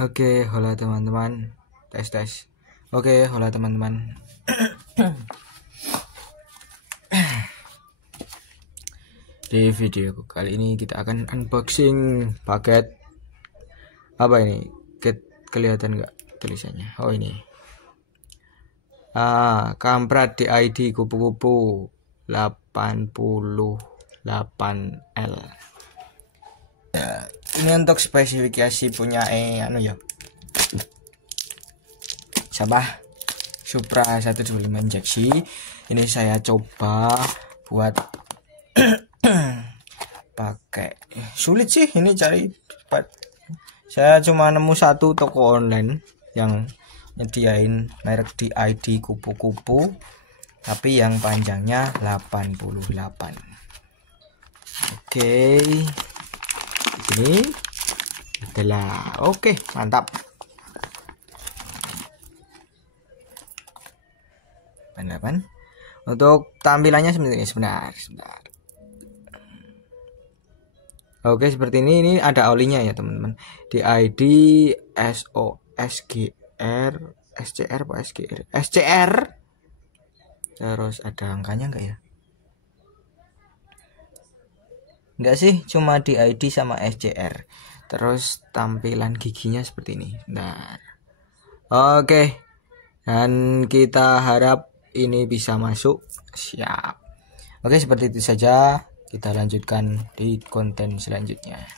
Oke, halo teman-teman. Tes. Oke, halo teman-teman. Di video kali ini kita akan unboxing paket apa ini? Kelihatan nggak tulisannya? Oh ini. Kampret DID kupu-kupu 88L. Ini untuk spesifikasi punya Sabah Supra 125 injeksi. Ini saya coba buat pakai. Sulit sih ini cari. Saya cuma nemu satu toko online yang nyediain merek DID kupu-kupu, tapi yang panjangnya 88. Oke. Ini adalah oke, mantap. Benar. Untuk tampilannya sebenarnya sebentar. Oke, seperti ini. Ini ada olinya ya, teman-teman. DID SCR apa SGR? SCR. Terus ada angkanya enggak ya? Enggak sih, cuma DID sama SCR. Terus tampilan giginya seperti ini. Nah, oke. Dan kita harap ini bisa masuk. Siap. Oke, seperti itu saja. Kita lanjutkan di konten selanjutnya.